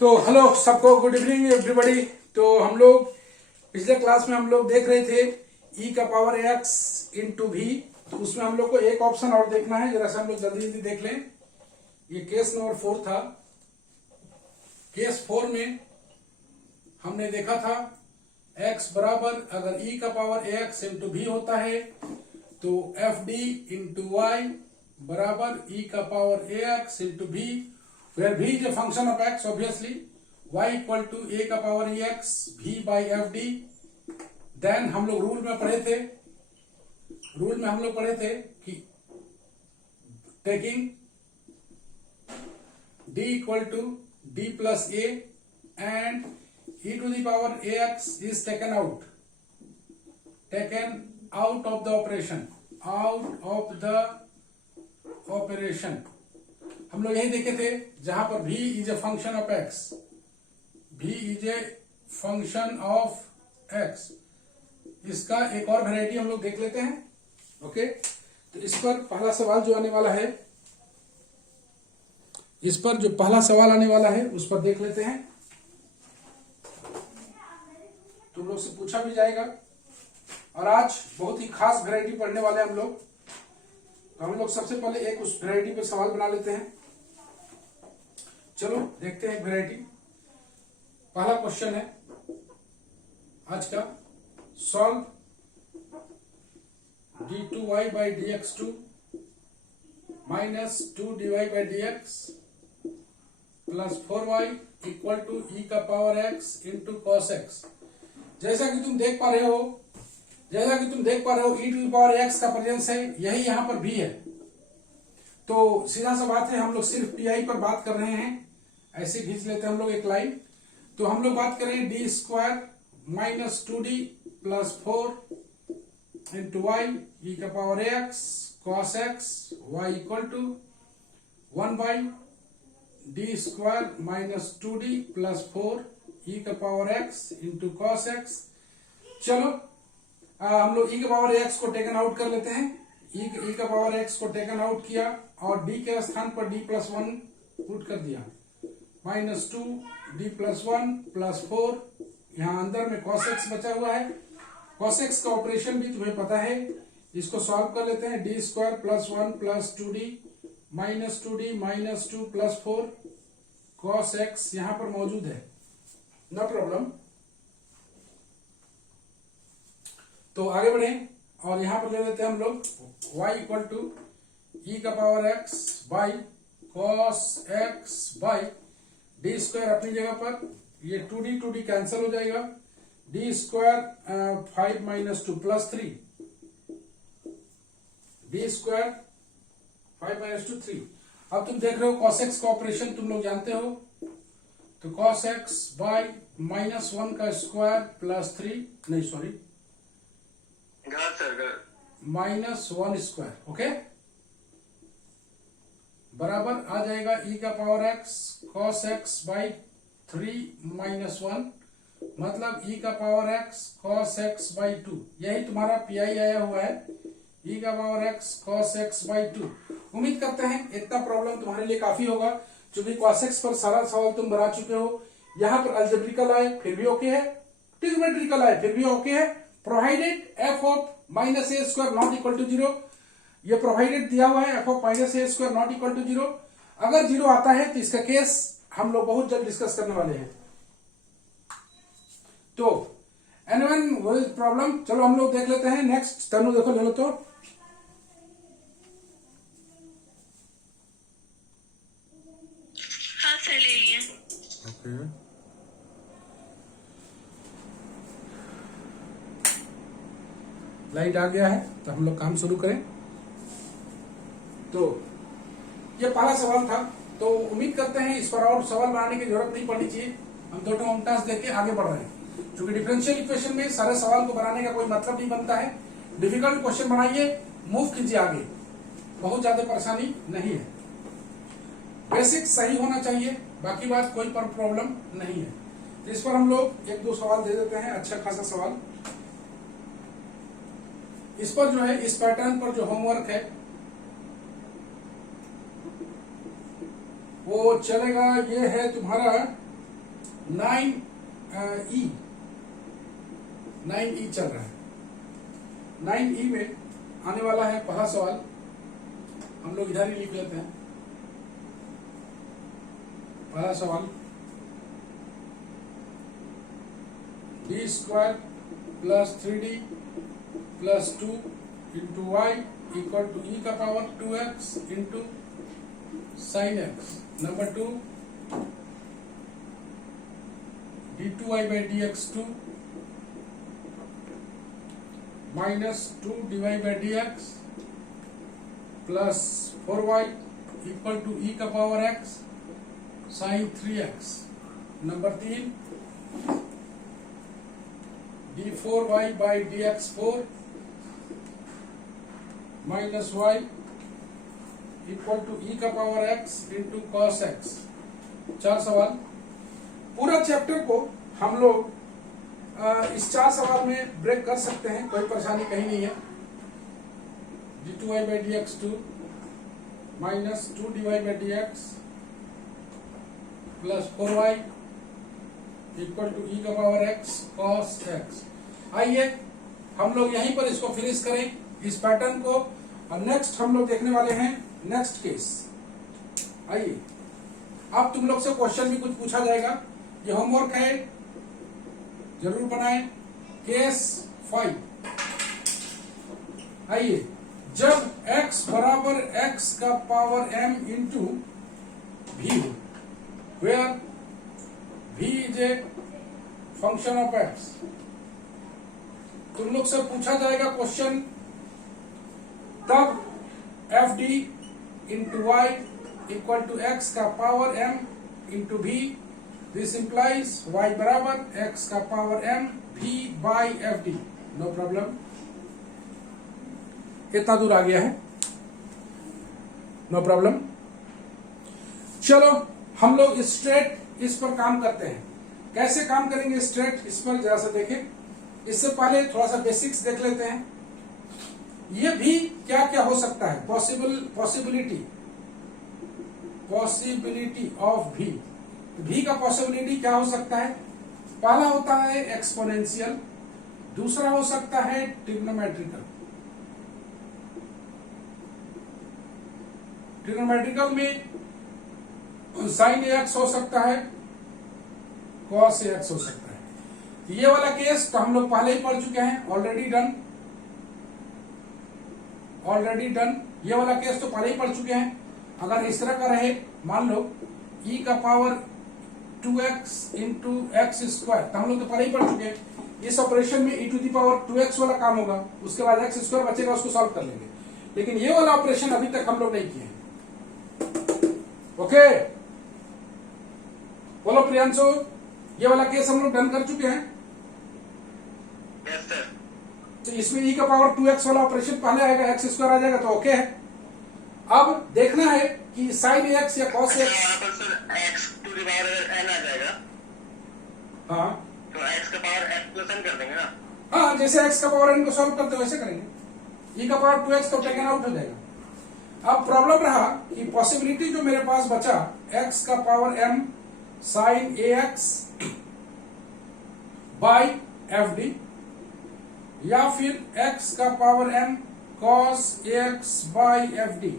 तो हेलो सबको, good evening everybody. तो हम लोग पिछले क्लास में हम लोग देख रहे थे e का पावर x इंटू भी। तो उसमें हम लोग को एक ऑप्शन और देखना है, जरा से हम लोग जल्दी जल्दी देख लें। ये केस नंबर 4 था। केस 4 में हमने देखा था x बराबर अगर e का पावर ax इंटू भी होता है तो एफ डी इंटू वाई बराबर e का पावर ax इंटू भी, where v is a function of x obviously, y equal to a का power ex v by F D. Then हम लोग रूल में पढ़े थे कि taking d equal to d plus a एंड e to the power ax is taken out of the operation। हम लोग यही देखे थे जहां पर v is a function of x, इसका एक और वैरायटी हम लोग देख लेते हैं। ओके, तो इस पर पहला सवाल जो आने वाला है, उस पर देख लेते हैं। तुम लोग से पूछा भी जाएगा और आज बहुत ही खास वैरायटी पढ़ने वाले हम लोग। तो हम लोग सबसे पहले एक उस वैरायटी पे सवाल बना लेते हैं। चलो देखते हैं वैरायटी। पहला क्वेश्चन है आज का, solve d2y by dx2 minus 2dy by dx plus 4y equal to e का power x into cos x। जैसा कि तुम देख पा रहे हो e टू पावर x का प्रेजेंस है, यही यहां पर भी है। तो सीधा सा बात है, हम लोग सिर्फ पीआई पर बात कर रहे हैं। ऐसे खींच लेते हैं हम लोग एक लाइन। तो हम लोग बात करें D square minus 2d plus 4 into Y E का power x cos x y equal to 1 by D square minus 2d plus 4 E का power x into cos x। चलो हम लोग e का पावर x को टेकन आउट कर लेते हैं। e का पावर x को टेकन आउट किया और d के स्थान पर d प्लस 1 पुट कर दिया, माइनस 2 d प्लस 1 प्लस 4। यहां अंदर में cos x बचा हुआ है। cos x का ऑपरेशन भी तुम्हें पता है, इसको सॉल्व कर लेते हैं। D square plus 1 plus 2d minus 2d minus 2 plus 4 cos x यहां पर मौजूद है, नो प्रॉब्लम। तो आगे बढ़े और यहां पर ले लेते हैं हम लोग y इक्वल टू e का power x by cos x by D square अपनी जगह पर, ये 2d कैंसिल हो जाएगा, D square 5 minus 2 plus 3, D square 5 minus 2 3। अब तुम देख रहे हो cos x का ऑपरेशन तुम लोग जानते हो। तो cos x बाई माइनस 1 का स्क्वायर प्लस 3, नहीं सॉरी माइनस 1 स्क्वायर, ओके, बराबर आ जाएगा e का power x cos x by 3 minus 1, मतलब e का power x cos x by 2। यही तुम्हारा पीआई आया हुआ है, e का power x cos x by 2। उम्मीद करते हैं इतना प्रॉब्लम तुम्हारे लिए काफी होगा, क्योंकि cos x पर सारा सवाल तुम बना चुके हो। यहाँ पर अल्जेब्रिकल आए फिर भी ओके है, ट्रिग्नोमेट्रिकल आए फिर भी ओके है, provided f of minus A square not equal to 0। ये प्रोवाइडेड दिया हुआ है f of minus A square not equal to 0। अगर 0 आता है तो इसका केस हम लोग बहुत जल्द डिस्कस करने वाले हैं। तो एनीवन व्हाट इज प्रॉब्लम, चलो हम लोग देख लेते हैं नेक्स्ट। तनु देखो, ले लो तो हाँ सर ले लिए। ओके, लाइट आ गया है तो हम लोग काम शुरू करें। तो ये पहला सवाल था, तो उम्मीद करते हैं इस पर और सवाल बनाने की जरूरत नहीं पड़नी चाहिए। हम दो होम टास्क देके आगे बढ़ रहे हैं, क्योंकि डिफरेंशियल इक्वेशन में सारे सवाल को बनाने का कोई मतलब नहीं बनता है। डिफिकल्ट क्वेश्चन बनाइए, मूव कीजिए आगे, बहुत ज्यादा परेशानी नहीं है। बेसिक सही होना चाहिए, बाकी बात कोई पर प्रॉब्लम नहीं है। तो इस पर हम लोग एक दो सवाल दे देते हैं, अच्छा खासा सवाल। इस पर जो है, इस पैटर्न पर जो होमवर्क है वो चलेगा। ये है तुम्हारा 9E चल रहा है। 9E में आने वाला है पहला सवाल, हम लोग इधर ही लिख लेते हैं। पहला सवाल, d square plus 3d plus 2 into Y equal to e का power 2x into sine x। Number 2, d2y by dx2 minus 2dy by dx plus 4y equal to e का power x sine 3x। Number 3, d4y by dx4 minus y equal to e का power x into cos x। 4 सवाल। पूरा chapter को हम लोग इस 4 सवाल में ब्रेक कर सकते हैं, कोई परेशानी कहीं नहीं है। d2y by dx2 minus 2dy by dx plus 4y equal to e का पावर x कॉस x। आइए हम लोग यहीं पर इसको फिनिश करें, इस पैटर्न को, और नेक्स्ट हम लोग देखने वाले हैं नेक्स्ट केस। आइए, अब तुम लोग से क्वेश्चन भी कुछ पूछा जाएगा, ये होमवर्क है, जरूर बनाएं। केस 5। आइए, जब x बराबर x का पावर m इंटू v हो, where v is a function of x, तुम लोग से पूछा जाएगा क्वेश्चन, तब f D into Y equal to x का power m into v, this implies y बराबर x का power m v by F D. No problem, इतना दूर आ गया है, नो प्रॉब्लम। चलो हम लोग स्ट्रेट इस पर काम करते हैं। कैसे काम करेंगे स्ट्रेट, इस पर जरा सा देखें। इससे पहले थोड़ा सा बेसिक्स देख लेते हैं। ये भी क्या क्या हो सकता है, पॉसिबिलिटी ऑफ भी। भी का पॉसिबिलिटी क्या हो सकता है? पहला होता है एक्सपोनेंशियल, दूसरा हो सकता है ट्रिग्नोमेट्रिकल। ट्रिग्नोमेट्रिकल में साइन एक्स हो सकता है, कॉस एक्स हो सकता है। ये वाला केस तो हम लोग पहले ही पढ़ चुके हैं, ऑलरेडी डन। ये वाला केस तो पहले ही पढ़ चुके हैं। अगर इस तरह का रहे, मान लो e का power 2x into x square, तो हम लोग तो पहले ही पढ़ चुके हैं। इस ऑपरेशन में e to the power 2x वाला काम होगा, उसके बाद x स्क्वायर बचेगा, उसको सॉल्व कर लेंगे। लेकिन ये वाला ऑपरेशन अभी तक हम लोग नहीं किए हैं। ओके, बोलो प्रियांशु, ये वाला केस हम लोग डन कर चुके हैं। Yes sir. तो इसमें e का पावर 2x वाला ऑपरेशन पहले आएगा, एक्स स्क्वायर आ जाएगा, तो ओके है। अब देखना है कि साइन एक्स या cos x, x to the power n आ जाएगा। हाँ तो x का पावर n प्लस n कर देंगे ना। हाँ, जैसे x का पावर n को सॉल्व करते वैसे करेंगे। e का पावर 2x तो टेकन आउट हो जाएगा। अब प्रॉब्लम रहा कि पॉसिबिलिटी जो मेरे पास बचा, x का power m sine ax by F D, या फिर x का power m cos ax by F D.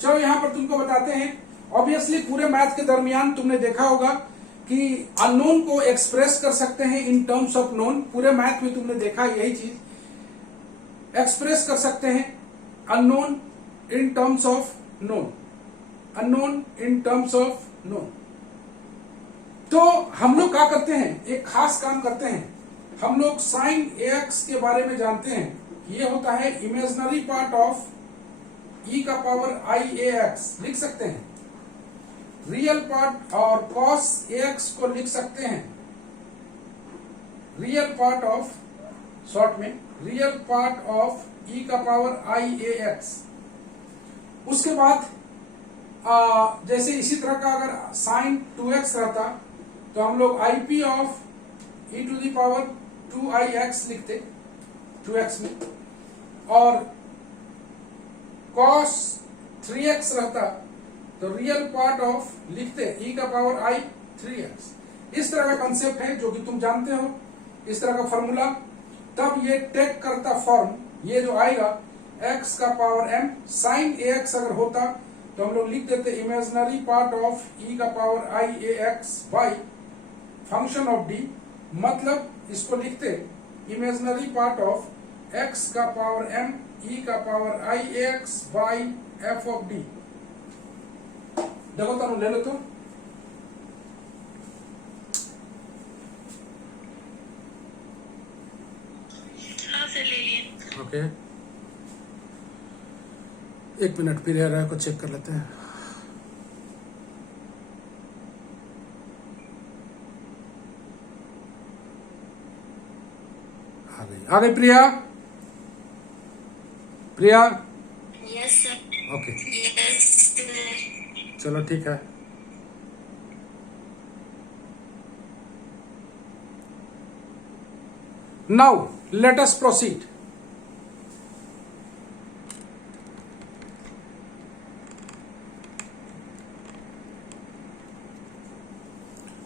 चलो यहां पर तुमको बताते हैं। ऑब्वियसली पूरे मैथ के दरमियान तुमने देखा होगा कि अननोन को एक्सप्रेस कर सकते हैं इन टर्म्स ऑफ नोन। पूरे मैथ में तुमने देखा यही चीज, एक्सप्रेस कर सकते हैं unknown in terms of known, unknown in terms of known. तो हम लोग क्या करते हैं, एक खास काम करते हैं। हम लोग साइन ax के बारे में जानते हैं, ये होता है इमेजिनरी पार्ट ऑफ e का पावर i ax, लिख सकते हैं। रियल पार्ट और cos ax को लिख सकते हैं, रियल पार्ट ऑफ, शॉर्ट में रियल पार्ट ऑफ e का पावर i ax। उसके बाद जैसे इसी तरह का अगर साइन 2x रहता तो हम लोग ip of e to the power 2ix लिखते 2x में, और cos 3x रहता तो रियल पार्ट ऑफ लिखते e का पावर i 3x। इस तरह का कंसेप्ट है जो कि तुम जानते हो, इस तरह का फॉर्मूला। तब ये टेक करता फॉर्म, ये जो आएगा x का पावर m साइन ax अगर होता तो हम लोग लिख देते इमेजिनरी पार्ट ऑफ e का power i ax by function of d, मतलब इसको लिखते इमेजिनरी पार्ट ऑफ x का पावर m e का power i ax by f of d। देखो तुम ले लो तो से ले लिए। ओके, एक मिनट फिर रहा है को चेक कर लेते हैं। आ गई Priya. Priya yes sir. Okay, yes sir. चलो ठीक है। Now let us proceed.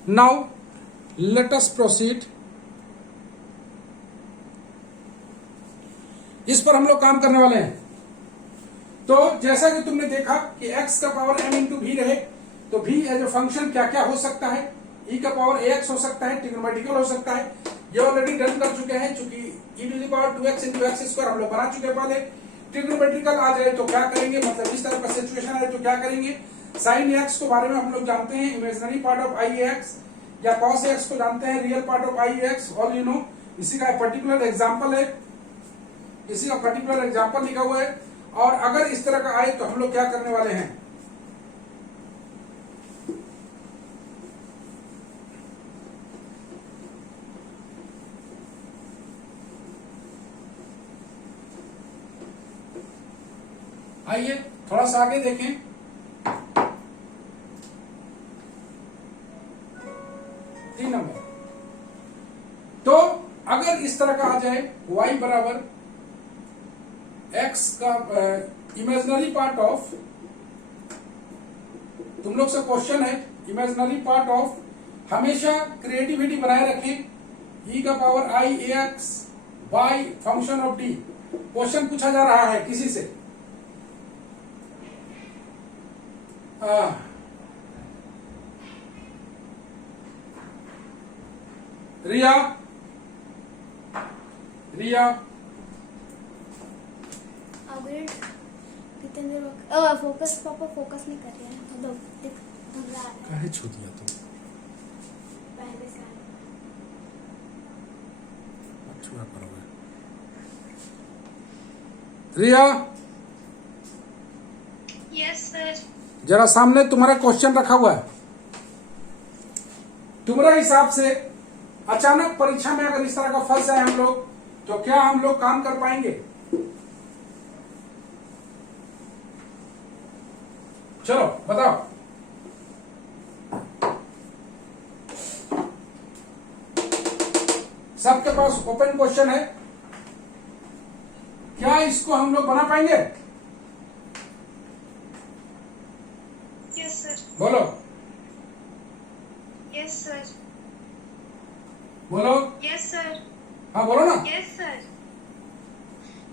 Now let us proceed. इस पर हम लोग काम करने वाले हैं। तो जैसा कि तुमने देखा कि x का पावर m इंटू भी रहे तो v एज ए फंक्शन क्या क्या हो सकता है, e का पावर ax हो सकता है, ट्रिग्नोमेट्रिकल हो सकता है। ये ऑलरेडी डन कर चुके हैं, चूंकि e to the power 2x into x square हम लोग बना चुके हैं पहले। ट्रिग्नोमेट्रिकल आ जाए तो क्या करेंगे, मतलब इस तरह का सिचुएशन आए तो क्या करेंगे। साइन x के बारे में हम लोग जानते हैं, imaginary part of i ax, या cos x को जानते हैं, real part of i ax, all you know. इसी का पर्टिकुलर एग्जाम्पल है, इसी का पर्टिकुलर एग्जाम्पल लिखा हुआ है। और अगर इस तरह का आए तो हम लोग क्या करने वाले हैं, आइए थोड़ा सा आगे देखें। तीन नंबर, तो अगर इस तरह का आ जाए y बराबर x का इमेजिनरी पार्ट ऑफ, तुम लोग से क्वेश्चन है इमेजिनरी पार्ट ऑफ, हमेशा क्रिएटिविटी बनाए रखें, e का power i ax by function of d। Question पूछा जा रहा है किसी से, रिया, रिया कितने देर फोकस पापा फोकस नहीं कर रहे हैं, मतलब घबरा रहे हैं काहे छू दिया तुम, पहले से। छुआ करोगे। रिया यस सर। जरा सामने तुम्हारा क्वेश्चन रखा हुआ है, तुम्हारे हिसाब से अचानक परीक्षा में अगर इस तरह का फंस जाए हम लोग तो क्या हम लोग काम कर पाएंगे। चलो बताओ। सबके पास ओपन क्वेश्चन है, क्या इसको हम लोग बना पाएंगे। Yes sir. बोलो, यस सर। बोलो। Yes sir. हाँ बोलो ना। Yes sir.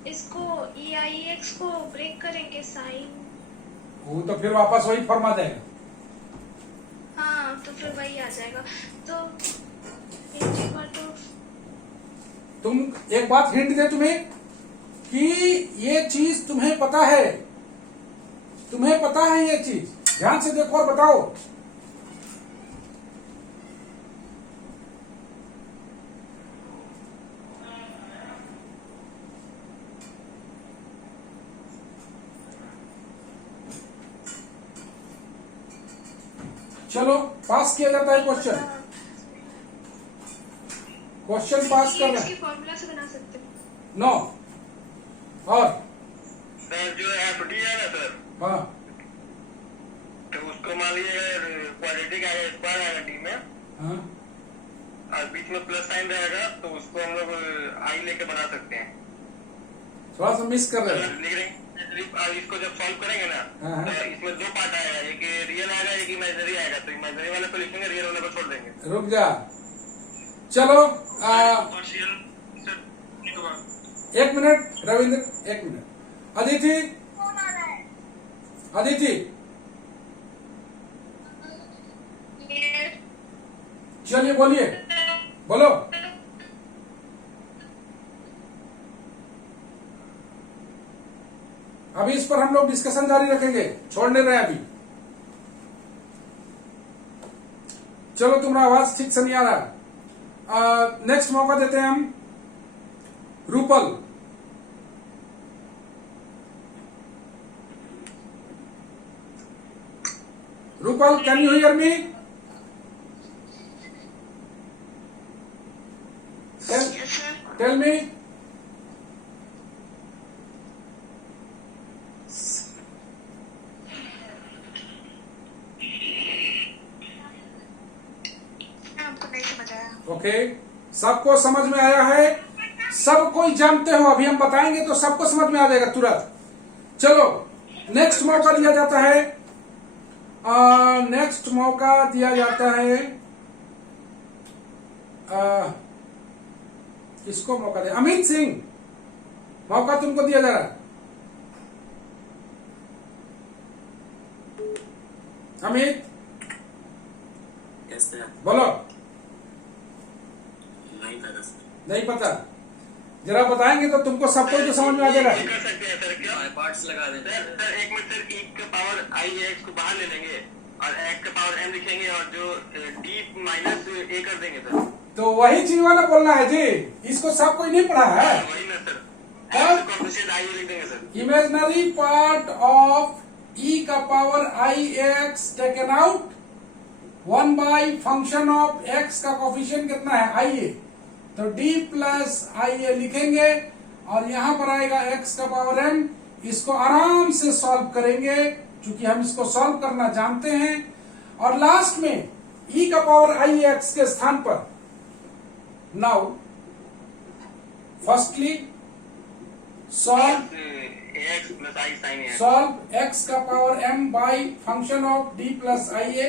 इसको EIX को ब्रेक करेंगे साइन। वो तो फिर वापस वही फॉर्म आ जाएगा। हाँ तो फिर वही आ जाएगा। तो तुम एक बात हिंट दे तुम्हें कि ये चीज तुम्हें पता है, तुम्हें पता है ये चीज, ध्यान से देखो और बताओ। चलो पास किया जाता है क्वेश्चन, क्वेश्चन पास कर रहे हैं। फॉर्मूला से बना सकते हैं। नो और सर जो FD है ना सर, हाँ तो उसको मान लीजिए क्वाड्रेटिक आएगा, स्क्वायर आएगा डी में, हाँ और बीच में प्लस साइन रहेगा, तो उसको हम लोग आई लेके बना सकते हैं। थोड़ा सा मिस कर रहे हैं। लिख रहे हैं इसको जब सॉल्व करेंगे ना, हाँ। तो इसमें दो पार्ट आएगा, एक रियल आएगा एक इमेजिनरी आएगा, तो इमेजिनरी वाले को लिखेंगे, रियल वाले को छोड़ देंगे। रुक जा। चलो पार्शियल सर एक मिनट रविंद्र, एक मिनट। अदिति, अदिति चलिए बोलिए, बोलो। अभी इस पर हम लोग डिस्कशन जारी रखेंगे, छोड़ नहीं रहे अभी। चलो, तुम्हारा आवाज ठीक से नहीं आ रहा। नेक्स्ट मौका देते हैं हम Rupal. Rupal, can you hear me? Tell me. हमको नहीं समझ आया। ओके, सबको समझ में आया है? सब कोई जानते हो, अभी हम बताएंगे तो सबको समझ में आ जाएगा तुरंत। चलो, नेक्स्ट मौका दिया जाता है। नेक्स्ट मौका दिया जाता है, किसको मौका दे? अमित सिंह, मौका तुमको दिया जा रहा है। अमित, कैसे? बोलो। नहीं पता सर। नहीं पता? जरा बताएंगे तो तुमको सबको तो समझ में आ जाएगा। कर सकते हैं सर क्या? पार्ट्स लगा देते हैं। सर एक मिनट सर, ई का पावर आई एक्स को बाहर ले लेंगे और एक्स का पावर एम लिखेंगे और जो डी माइनस ए कर देंगे सर। तो वही चीज वाला बोलना है जी, इसको सब कोई नहीं पढ़ा है। वही ना सर, एक्स का कोएफिशिएंट आई लिख देंगे sir. Imaginary part of E का power I X taken out 1 by function of x का कोफिशिएंट कितना है? आई ए। तो डी प्लस आई ए लिखेंगे और यहां पर आएगा एक्स का पावर एम। इसको आराम से सॉल्व करेंगे क्योंकि हम इसको सॉल्व करना जानते हैं। और लास्ट में ई का पावर आई एक्स के स्थान पर now firstly solve x plus I sine a. Solve x का power m by function of D plus I a.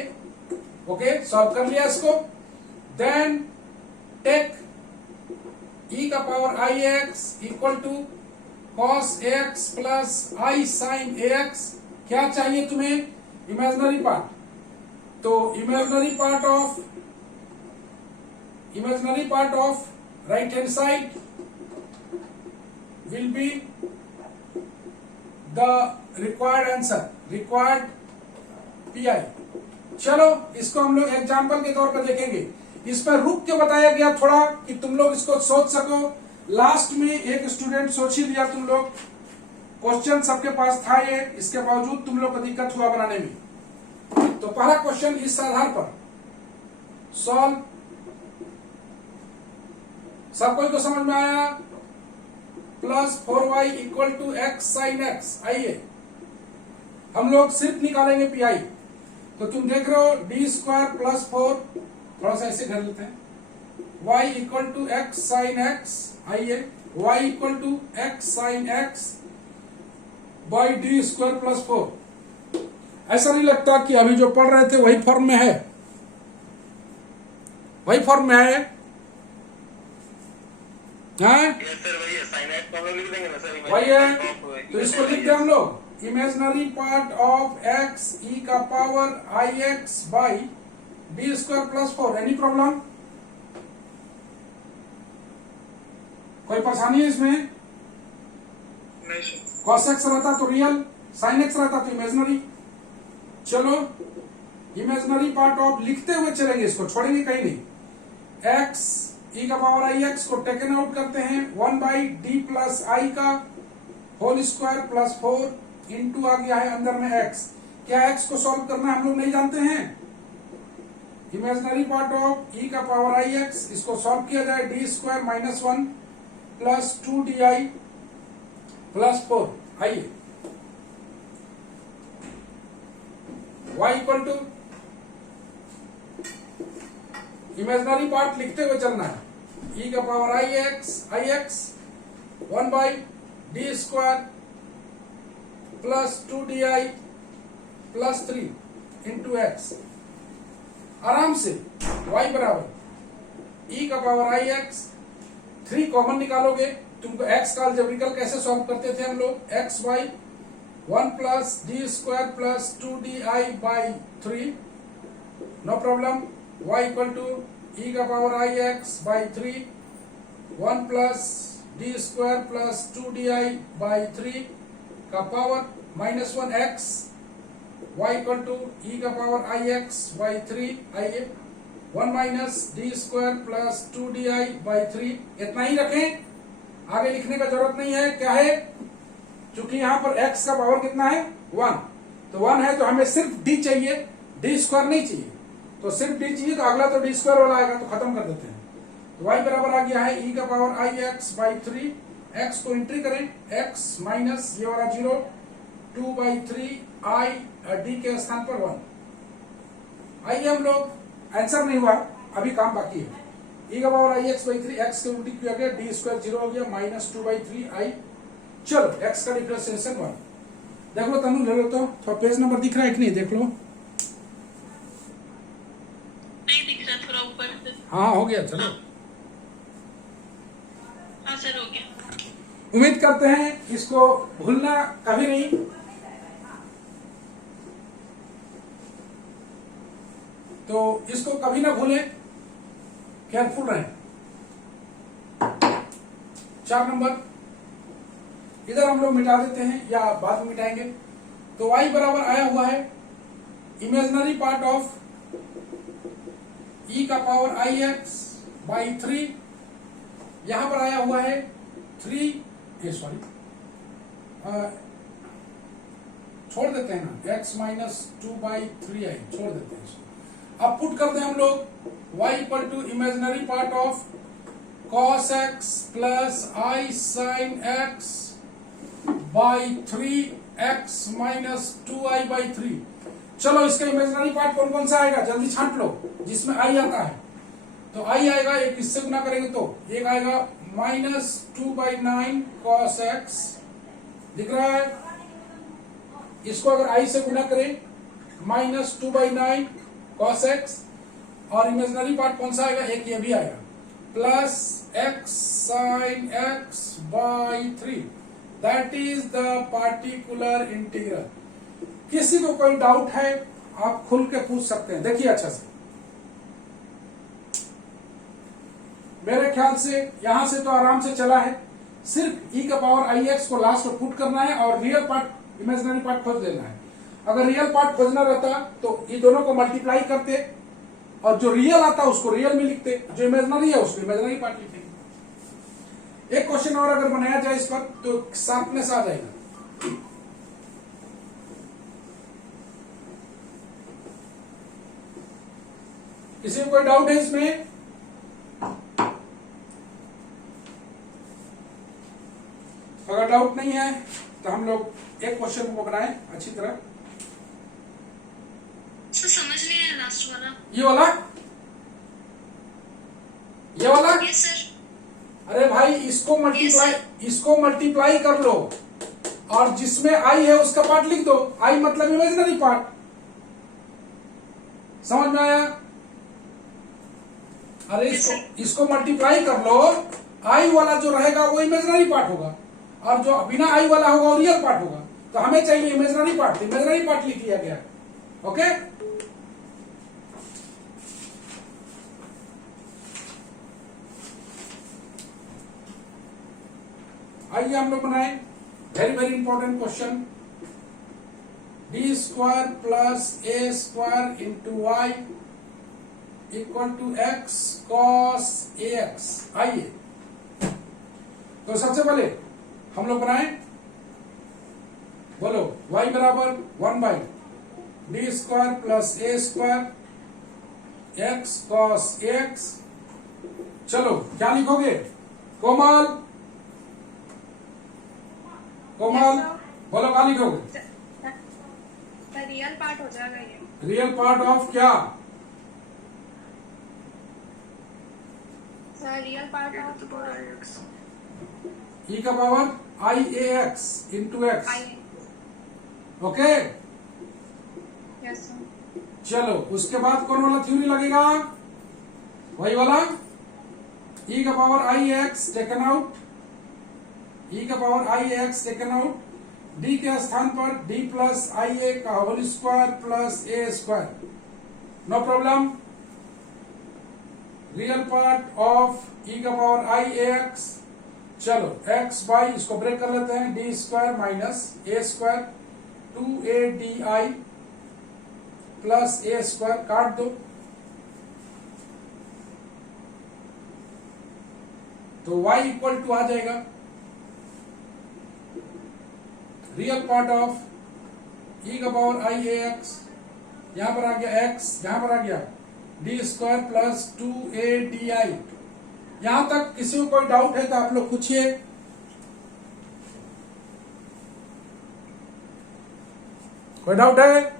Okay, solve कर लिया इसको। देन टेक ई का power I x equal to cos x plus I sine a x. क्या चाहिए तुम्हें? Imaginary part. तो imaginary part of right hand side will be the required answer, required PI. चलो, इसको हम लोग एग्जाम्पल के तौर पर देखेंगे। इस पर रुक के बताया गया थोड़ा कि तुम लोग इसको सोच सको। लास्ट में एक स्टूडेंट सोच ही लिया तुम लोग। क्वेश्चन सबके पास था ये, इसके बावजूद तुम लोग को दिक्कत हुआ बनाने में। तो पहला क्वेश्चन इस आधार पर सॉल्व। सब कोई को समझ में आया? Plus 4y equal to x sine x. आइए हम लोग सिर्फ निकालेंगे पीआई। तो तुम देख रहे हो डी स्क्वायर प्लस 4, थोड़ा सा ऐसे कर लेते हैं, y equal to x sine x. आइए y equal to x sine x by D square plus 4। ऐसा नहीं लगता कि अभी जो पढ़ रहे थे वही फॉर्म में है? वही फॉर्म में है? हाँ? यस सर, वही है। साइन एक्स को हम लोग लिख देंगे ना सर। वही है, तो इसको लिख दे हम लोग। इमेजिनरी पार्ट ऑफ एक्स ई का power I X by D square plus 4। Any problem? कोई परेशानी है इसमें? नहीं सर। कॉस एक्स रहता तो रियल, साइन एक्स रहता तो इमेजिनरी। चलो, इमेजिनरी पार्ट ऑफ लिखते हुए चलेंगे, इसको छोड़ेंगे कहीं नहीं। एक्स ई का पावर आई एक्स को टेकन आउट करते हैं 1 बाई डी प्लस आई का होल स्क्वायर प्लस 4 इंटू आ गया है अंदर में एक्स। क्या एक्स को सॉल्व करना हम लोग नहीं जानते हैं? इमेजिनरी पार्ट ऑफ ई का पावर आई एक्स, इसको सॉल्व किया जाए D square minus 1 plus 2 D I plus 4। आइए y equal to imaginary part लिखते हुए चलना है। ई का power I x 1 by D square plus 2 D I plus 3 into x. आराम से y बराबर e का पावर आई एक्स, 3 कॉमन निकालोगे, तुमको x का अलजेब्रिकल कैसे सॉल्व करते थे हम लोग, X Y 1 plus D square plus 2di/3, no problem, y equal to e का power I X by 3, 1 plus D square plus 2di/3 का power -1 x, y equal to e का पावर आई एक्स बाई 3, आइए 1 minus D square plus 2di/3, इतना ही रखें, आगे लिखने का जरूरत नहीं है। क्या है, क्योंकि यहाँ पर x का पावर कितना है 1, तो 1 है तो हमें सिर्फ d चाहिए, d स्क्वायर नहीं चाहिए, तो सिर्फ d चाहिए, तो अगला तो d स्क्वायर वाला आएगा, तो खत्म कर देते हैं। तो y बराबर आ गया है e का power I X by 3, x को एंट्री करें, x माइनस ये वाला 0, 2/3 i d के स्थान पर 1। आइए हम लोग, आंसर नहीं हुआ, अभी काम बाकी है। e का power I X by 3, x के उल्टी किया गया, d स्क्वायर 0 हो गया, -2/3 i। चलो x का डिफरेंशिएशन 1। देख लो तनु, ले लो तो, थोड़ा पेज नंबर दिख रहा है कि नहीं, देख लो। नहीं दिख रहा, थोड़ा ऊपर से। हाँ हो गया, चलो। हाँ सर, हो गया। उम्मीद करते हैं इसको भूलना कभी नहीं। तो इसको कभी ना भूलें, केयरफुल रहें। 4 नंबर इधर हम लोग मिटा देते हैं या बाद में मिटाएंगे। तो y बराबर आया हुआ है इमेजिनरी पार्ट ऑफ e का पावर आई एक्स बाई 3, यहां पर आया हुआ है 3, छोड़ देते हैं ना, x माइनस 2/3i छोड़ देते हैं इसको। अब पुट करते हैं हम लोग y equal to imaginary part of cos x plus i sin x by 3x minus 2i/3। चलो इसका इमेजिनरी पार्ट कौन कौन सा आएगा, जल्दी छांट लो, जिसमें i आता है। तो i आएगा, एक इससे गुना करेंगे तो एक आएगा -2/9 cos x, दिख रहा है। इसको अगर i से गुना करें -2/9 cos x, और इमेजिनरी पार्ट कौन सा आएगा, एक ये भी आएगा, plus x sin x by 3, that is the particular integral. किसी को कोई डाउट है आप खुल के पूछ सकते हैं, देखिए अच्छा से। मेरे ख्याल से यहां से तो आराम से चला है, सिर्फ e का पावर आई एक्स को लास्ट में पुट करना है और रियल पार्ट इमेजिनरी पार्ट खोज लेना है। अगर रियल पार्ट खोजना रहता तो ये दोनों को मल्टीप्लाई करते और जो रियल आता उसको रियल में लिखते, जो इमेजिनरी है उसको इमेजिनरी पार्ट लिखेंगे। एक क्वेश्चन और अगर बनाया जाए इस पर तो शार्पनेस आ जाएगा। किसी को कोई डाउट है इसमें? अगर डाउट नहीं है तो हम लोग एक क्वेश्चन को बनाएं अच्छी तरह। सर समझ नहीं आया लास्ट वाला। ये वाला, ये वाला। Yes sir. अरे भाई इसको मल्टीप्लाई कर लो और जिसमें आई है उसका पार्ट लिख दो। आई मतलब इमेजिनरी पार्ट, समझ में आया? अरे इसको मल्टीप्लाई कर लो, आई वाला जो रहेगा वो इमेजिनरी पार्ट होगा और जो बिना आई वाला होगा वो रियल पार्ट होगा। तो हमें चाहिए इमेजिनरी पार्ट, इमेजिनरी पार्ट लिख लिया गया। ओके, आइए हम लोग बनाए very very important question. D square plus A square into Y equal to X cos A X. आइए तो सबसे पहले हम लोग बनाए, बोलो y बराबर 1/d square plus A square x cos A x. चलो क्या लिखोगे कोमल? कोमल बोलो क्या लिखोगे? रियल पार्ट हो जाएगा ये। रियल पार्ट ऑफ क्या? रियल पार्ट ऑफ e का पावर आई ए एक्स इंटू एक्स। ओके, गया सर। चलो उसके बाद कौन वाला थ्योरी लगेगा? वही वाला e का पावर आई एक्स टेकन आउट, e का पावर आई एक्स टेकन आउट, d के स्थान पर d प्लस आई ए का whole square plus A square. No problem. Real part of e का पावर आई एक्स, चलो x बाई इसको ब्रेक कर लेते हैं, D square minus A square 2ADI plus A square काट दो तो y इक्वल टू आ जाएगा रियल पार्ट ऑफ e का पावर आई ए एक्स, यहां पर आ गया x, यहां पर आ गया डी स्क्वायर प्लस 2ADI। यहां तक किसी को कोई डाउट है तो आप लोग पूछिए। कोई डाउट है?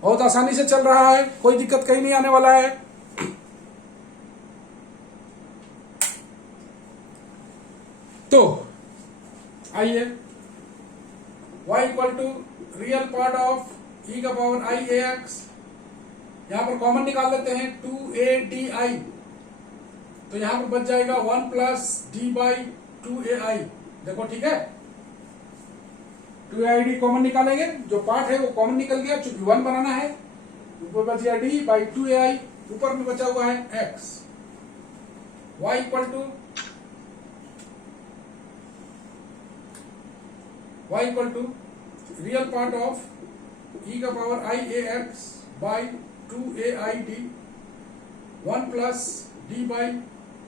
बहुत आसानी से चल रहा है, कोई दिक्कत कहीं नहीं आने वाला है। तो आइए y equal to real part of e का पावर आई ए एक्स, यहां पर कॉमन निकाल लेते हैं 2ADI, तो यहां पर बच जाएगा 1 प्लस डी बाई 2AI। देखो ठीक है, 2AID कॉमन निकालेंगे, जो पार्ट है वो कॉमन निकल गया, चूंकि 1 बनाना है। ऊपर बच गया d बाई 2AI, ऊपर में बचा हुआ है x। y equal to real part of e का power I A x by 2AID 1 plus d by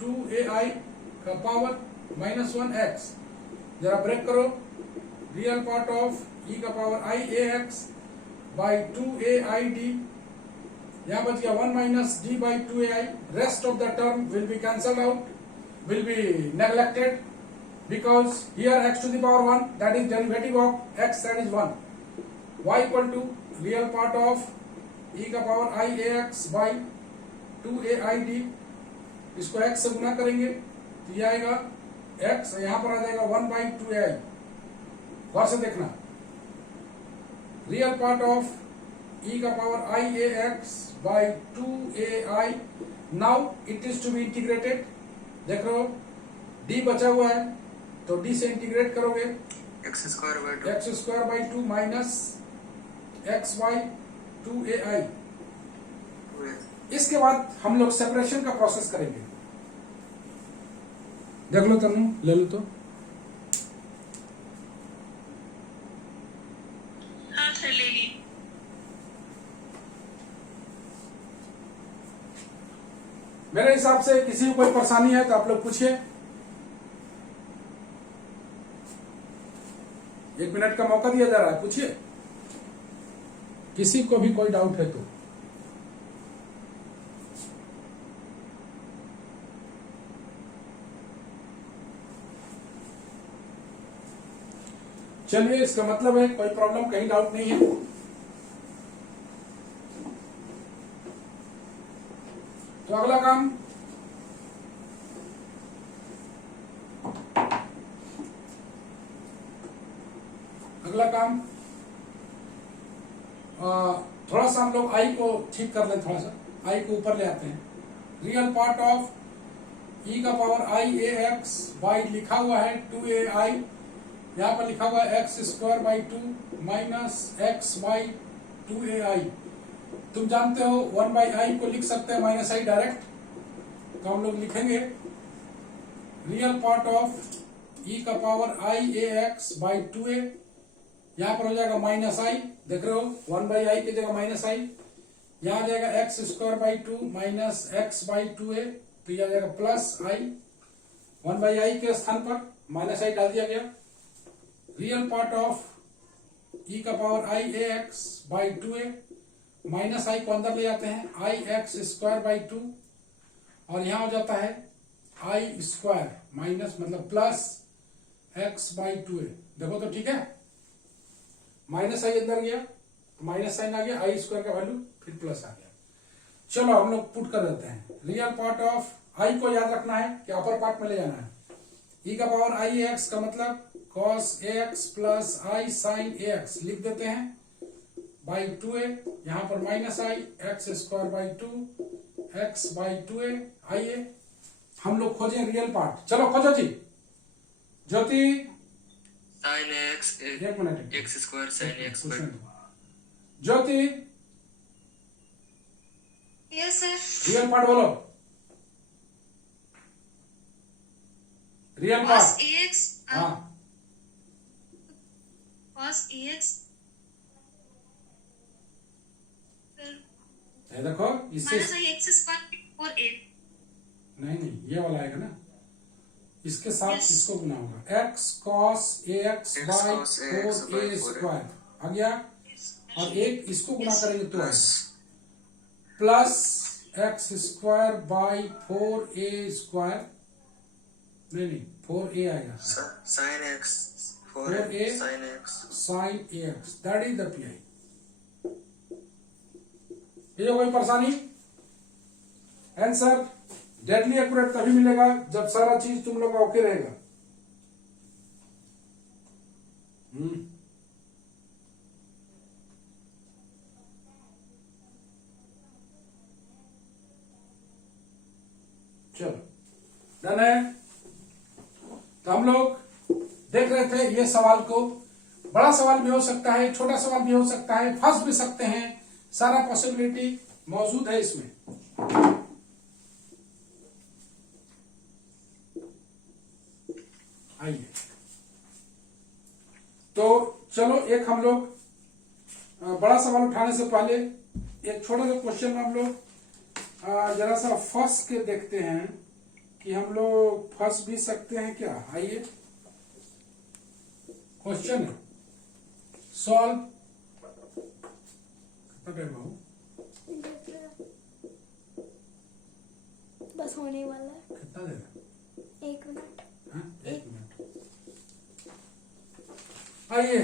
2AI का पावर माइनस 1x। जरा ब्रेक करो, रियल पार्ट ऑफ e का power I A x by 2AID, यहां बच गया 1 minus d by 2AI। Rest of the term will be cancelled out, will be neglected because here x to the power 1, that is derivative of x, that is 1। y equal to real part of e का power I A x by 2AID, इसको x से गुना करेंगे तो ये आएगा x, यहां पर आ जाएगा 1 बाई 2AI। गौर से देखना, रियल पार्ट ऑफ e का power I A x by 2AI, now it is to be integrated. देख रहे हो d बचा हुआ है तो d से इंटीग्रेट करोगे x square by 2 minus x by 2AI। इसके बाद हम लोग सेपरेशन का प्रोसेस करेंगे। देख लो तनु, ले लो तो। हाँ सर ले ली। मेरे हिसाब से किसी को कोई परेशानी है तो आप लोग पूछिए। 1 मिनट का मौका दिया जा रहा है, पूछिए किसी को भी कोई डाउट है तो। चलिए, इसका मतलब है कोई प्रॉब्लम, कहीं डाउट नहीं है। तो अगला काम थोड़ा सा हम लोग आई को ठीक कर लें, थोड़ा सा आई को ऊपर ले आते हैं। रियल पार्ट ऑफ e का power I A x by लिखा हुआ है 2AI, यहाँ पर लिखा हुआ है x square by 2 minus x by 2AI। तुम जानते हो 1 बाई आई को लिख सकते हैं माइनस आई डायरेक्ट, तो हम लोग लिखेंगे रियल पार्ट ऑफ e का power I A x by 2A, यहां पर हो जाएगा माइनस आई। देख रहे हो 1 बाई आई की जगह माइनस आई, यहां आ जाएगा x square by 2 minus x by 2A, तो यह आ जाएगा प्लस आई। 1 बाई आई के स्थान पर माइनस आई डाल दिया गया। रियल पार्ट ऑफ e का power I A x by 2A, minus i को अंदर ले आते हैं, आई एक्स स्क्वायर बाई 2, और यहां हो जाता है आई स्क्वायर माइनस मतलब प्लस एक्स बाई 2A। देखो तो ठीक है, माइनस आई अंदर गया, माइनस साइन आ गया, आई स्क्वायर का वैल्यू फिर प्लस आ गया। चलो हम लोग पुट कर देते हैं। रियल पार्ट ऑफ आई को याद रखना है कि अपर पार्ट में ले जाना है। ई का पावर आई एक्स का मतलब cos ax प्लस आई साइन ax लिख देते हैं बाई 2a, यहां पर minus i x square by 2 x by 2a। आइए हम लोग खोजें रियल पार्ट। चलो खोजो जी। ज्योति साइन एक्स एक minute, x square sine x by Jyoti yes sir. Real part बोलो। Real cos part. ax हाँ cos ax ये देखो इससे माइनस आई एक्स स्क्वायर और 8। नहीं ये वाला आएगा ना, इसके साथ Yes. इसको गुना होगा x cos ax X by cos ax 4a by 4a square आ गया, और एक इसको गुना करेंगे तो प्लस आएगा plus x square by 4a square, नहीं 4a आएगा sine x 4a sine x sine ax, that is the PI. ये कोई परेशानी? आंसर डेडली एक्यूरेट तभी मिलेगा जब सारा चीज तुम लोग का ओके रहेगा। चलो डन है। तो हम लोग देख रहे थे ये सवाल को, बड़ा सवाल भी हो सकता है, छोटा सवाल भी हो सकता है, फंस भी सकते हैं, सारा पॉसिबिलिटी मौजूद है इसमें। आइए तो चलो एक हम लोग बड़ा सवाल उठाने से पहले एक छोटा सा क्वेश्चन में हम लोग जरा सा फंस के देखते हैं कि हम लोग फंस भी सकते हैं क्या। आइए क्वेश्चन है सॉल्व। कितना टाइम हो? बस होने वाला है। कितना देर? 1 मिनट। हाँ? 1 मिनट। आइए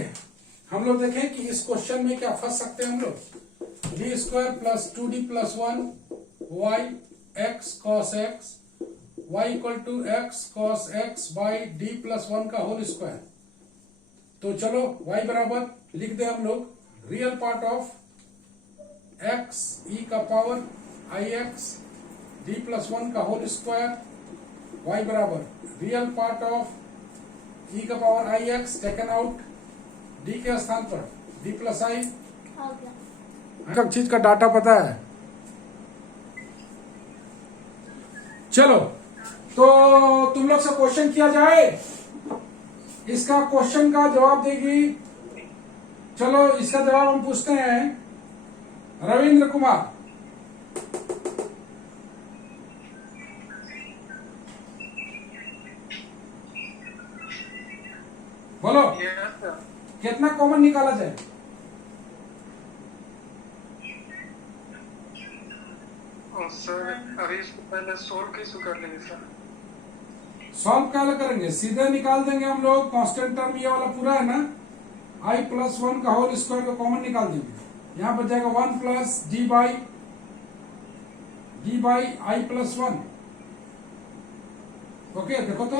हम लोग देखें कि इस क्वेश्चन में क्या फंस सकते हैं हम लोग। D square plus 2d plus 1 Y X cos X Y equal to X cos X by D plus 1 का होल स्क्वायर। तो चलो y बराबर लिख दे हम लोग real part of x e का पावर आई एक्स डी प्लस 1 का होल स्क्वायर, y बराबर रियल पार्ट ऑफ e का पावर आई एक्स टेकन आउट d के स्थान पर d प्लस आई। आ गया। सब चीज का डाटा पता है। चलो तो तुम लोग से क्वेश्चन किया जाए, इसका क्वेश्चन का जवाब देगी। चलो इसका जवाब हम पूछते हैं रविंद्र कुमार। बोलो कितना कॉमन निकाला जाए। सर अभी इसको पहले सोल्व कैसे कर लेंगे सर? सॉल्व क्या करेंगे, सीधे निकाल देंगे हम लोग। कांस्टेंट टर्म ये वाला पूरा है ना, आई प्लस 1 का होल स्क्वायर को कॉमन निकाल देंगे। यहां पर जाएगा 1 plus D by I plus 1। Okay देखो तो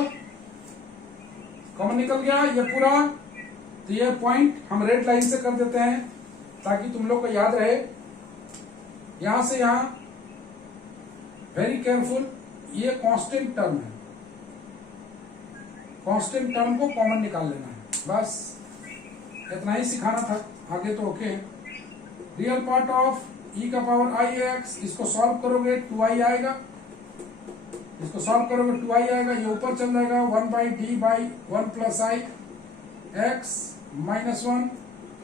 कॉमन निकल गया ये पूरा। तो ये पॉइंट हम रेड लाइन से कर देते हैं ताकि तुम लोग को याद रहे। यहां से यहां वेरी केयरफुल, ये कांस्टेंट टर्म है, कांस्टेंट टर्म को कॉमन निकाल लेना है। बस इतना ही सिखाना था, आगे तो okay. Real part of e का पावर आई एक्स, इसको सॉल्व करोगे 2i आएगा, इसको सॉल्व करोगे 2i आएगा, ये ऊपर चल जाएगा 1 by D by 1 plus I X minus 1।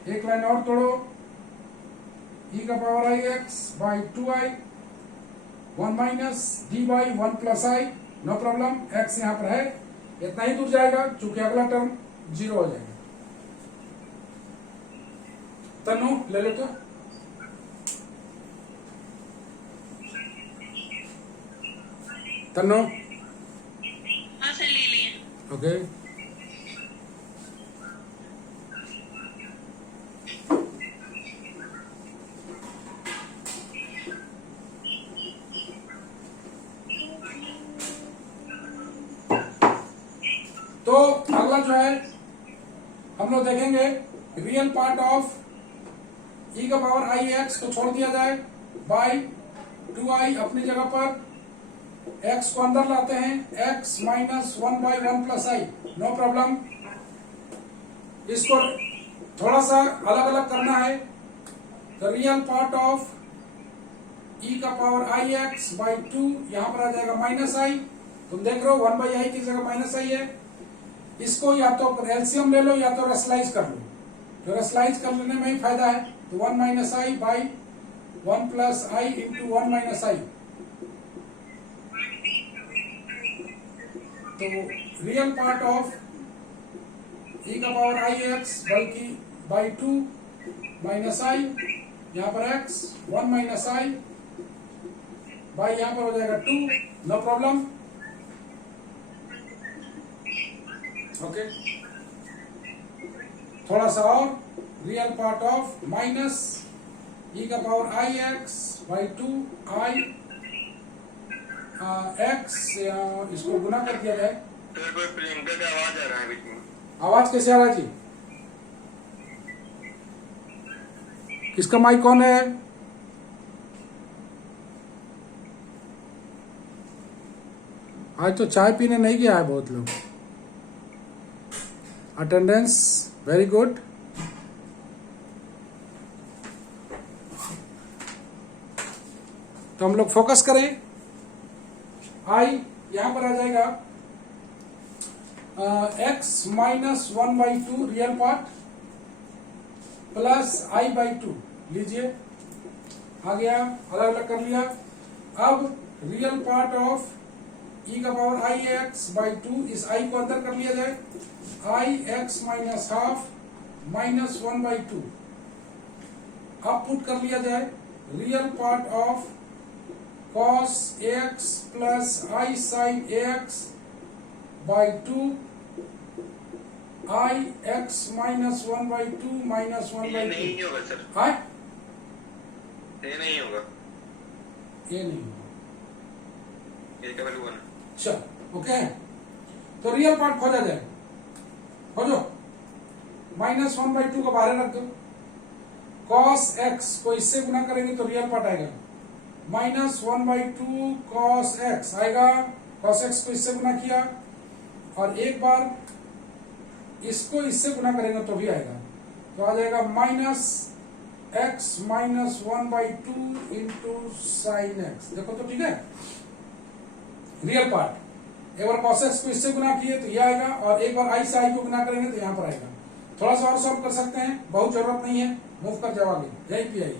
एक लाइन और तोड़ो, e का power I X by 2i 1 minus D by 1 plus I, no problem, x यहां पर है, इतना ही दूर जाएगा चूंकि अगला टर्म 0 हो जाएगा। तनु ले लो तो तनु। हाँ सर ले लिए। ओके अगला जो है हम लोग देखेंगे रियल पार्ट ऑफ e का पावर आई एक्स को छोड़ दिया जाए बाई 2i अपनी जगह पर, x को अंदर लाते हैं, x minus 1/1 plus I, no problem. इसको थोड़ा सा अलग अलग करना है। The real part of e का पावर आई एक्स बाई 2 यहां पर आ जाएगा माइनस आई, तुम देख रहे हो 1/i की जगह माइनस आई है। इसको या तो एलसीएम ले लो या तो रेशनलाइज कर लो, तो रेशनलाइज कर लेने में ही फायदा है। तो 1 minus i by 1 plus i into 1 minus i. तो रियल पार्ट ऑफ e का पावर आई एक्स बल्कि बाई 2 माइनस आई, यहाँ पर x 1 माइनस आई बाई यहाँ पर हो जाएगा 2, नो प्रॉब्लम। ओके, थोड़ा सा और, real part of minus e का power I X by 2 I x, इसको गुना कर दिया जाए। सर कोई प्रियंका का आवाज आ रहा है बीच में। आवाज कैसे आ रहा है जी? किसका माइक कौन है? आज तो चाय पीने नहीं गया है बहुत लोग। Attendance very good. तो हम लोग फोकस करें। आई यहां पर आ जाएगा x minus 1/2 real part plus I by 2 लीजिए, आ गया, अलग अलग कर लिया। अब रियल पार्ट ऑफ e का पावर आई एक्स बाई 2, इस i को अंदर कर लिया जाए, I X minus half minus 1/2। अब पुट कर लिया जाए real part of cos ax plus I sine ax by 2 I X minus 1/2 minus ये 1/2। नहीं होगा सर, हाँ, ये नहीं होगा, ये नहीं होगा। ये केवल 1। चल ओके, तो रियल पार्ट खोजा जाए, खोजो। माइनस 1/2 को बाहर रख दो, cos x को इससे गुना करेंगे तो रियल पार्ट आएगा माइनस 1/2 cos x आएगा। cos x को इससे गुना किया और एक बार इसको इससे गुना करेंगे तो भी आएगा, तो आ जाएगा minus x minus 1/2 into sine x. देखो तो ठीक है, रियल पार्ट। एक बार cos x को इससे गुना किए तो ये आएगा और एक बार i से i को गुना करेंगे तो यहाँ पर आएगा। थोड़ा सा और सॉल्व कर सकते हैं, बहुत जरूरत नहीं है, मूव कर जाओ आगे। यही पी आई,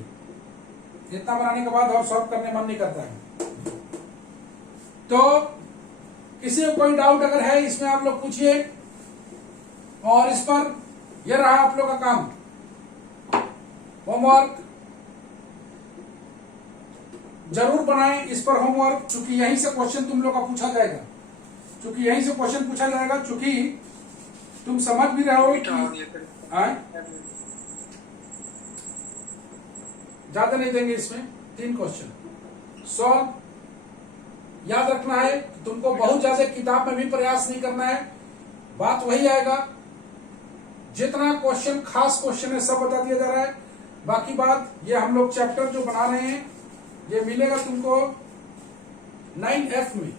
इतना बनाने के बाद और सॉल्व करने मन नहीं करता है। तो किसी को कोई डाउट अगर है इसमें आप लोग पूछिए, और इस पर यह रहा आप लोग का काम, होमवर्क जरूर बनाएं इस पर होमवर्क, चूंकि यहीं से क्वेश्चन तुम लोग का पूछा जाएगा, चूंकि यहीं से क्वेश्चन पूछा जाएगा, चूंकि तुम समझ भी रहे हो कि ज्यादा नहीं देंगे इसमें, 3 क्वेश्चन सॉल्व। याद रखना है कि तुमको बहुत ज्यादा किताब में भी प्रयास नहीं करना है, बात वही आएगा। जितना क्वेश्चन खास क्वेश्चन है सब बता दिया जा रहा है, बाकी बात ये हम लोग चैप्टर जो बना रहे हैं ये मिलेगा तुमको 9F में,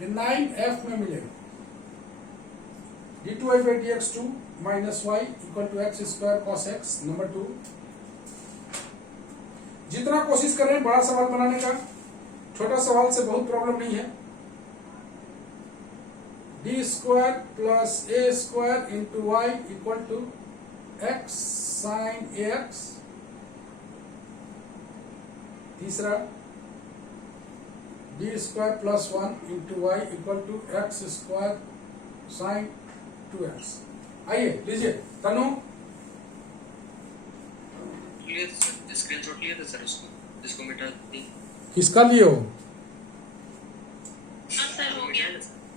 ये 9F में मिलेगा। d2y by dx2 minus y equal to x square cos X, number 2। जितना कोशिश करें बड़ा सवाल बनाने का, छोटा सवाल से बहुत प्रॉब्लम नहीं है। D square plus A square into Y equal to x sine a x. तीसरा D square plus 1 into Y equal to x square sine 2x। आइए लीजिए तनु, स्क्रीनशॉट लिए थे सर, इसको मिटा दी। किसका लिए हो? हाँ सर हो गया।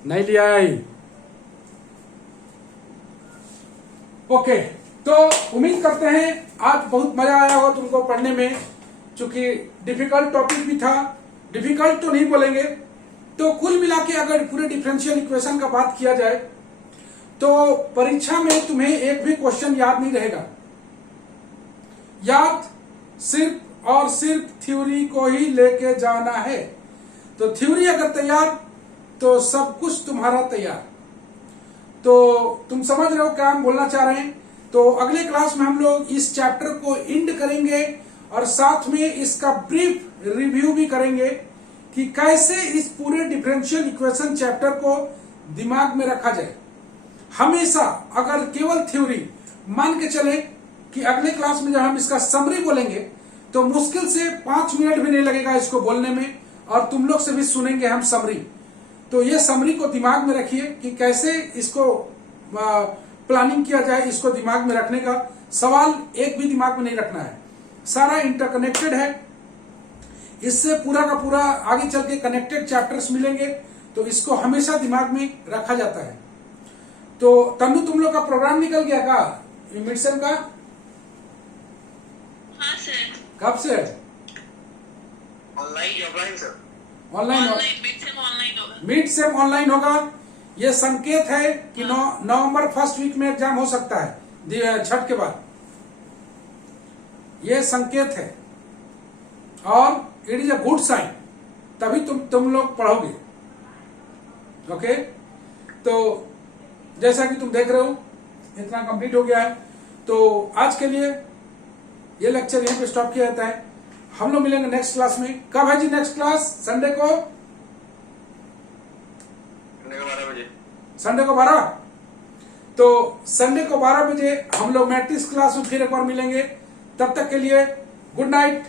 नहीं लिया है। ओके, तो उम्मीद करते हैं आज बहुत मजा आया होगा तुमको पढ़ने में, क्योंकि डिफिकल्ट टॉपिक भी था। डिफिकल्ट तो नहीं बोलेंगे, तो कुल मिला के अगर पूरे डिफरेंशियल इक्वेशन का बात किया जाए तो परीक्षा में तुम्हें एक भी क्वेश्चन याद नहीं रहेगा। याद सिर्फ और सिर्फ थ्योरी को ही लेके जाना है। तो थ्योरी अगर तैयार तो सब कुछ तुम्हारा तैयार। तो तुम समझ रहे हो क्या हम बोलना चाह रहे हैं। तो अगले क्लास में हम लोग इस चैप्टर को एंड करेंगे और साथ में इसका ब्रीफ रिव्यू भी करेंगे कि कैसे इस पूरे डिफरेंशियल इक्वेशन चैप्टर को दिमाग में रखा जाए। हमेशा अगर केवल थ्योरी मान के चले कि अगले क्लास में जब हम इसका समरी बोलेंगे तो मुश्किल से 5 मिनट भी नहीं लगेगा इसको बोलने में, और तुम लोग से भी सुनेंगे हम समरी। तो ये समरी को दिमाग में रखिए कि कैसे इसको प्लानिंग किया जाए। इसको दिमाग में रखने का सवाल एक भी दिमाग में नहीं रखना है, सारा इंटरकनेक्टेड है। इससे पूरा का पूरा आगे चल के कनेक्टेड चैप्टर्स मिलेंगे, तो इसको हमेशा दिमाग में रखा जाता है। तो तन्नू तुम लोग का प्रोग्राम निकल गया का मिड सेम का? हाँ सर। कब से? ऑनलाइन या offline sir? Online. Mid sem online होगा। ये संकेत है कि नवंबर फर्स्ट वीक में एग्जाम हो सकता है, छठ के बाद। ये संकेत है और it is a good sign, तभी तुम लोग पढ़ोगे। ओके, तो जैसा कि तुम देख रहे हो इतना कंप्लीट हो गया है। तो आज के लिए ये लेक्चर यहीं पे स्टॉप किया जाता है। हम लोग मिलेंगे नेक्स्ट क्लास में। कब है जी नेक्स्ट क्लास? संडे को 12 बजे। संडे को 12। तो संडे को 12 बजे हम लोग मैट्रिक्स क्लास में फिर एक बार मिलेंगे। तब तक के लिए गुड नाइट।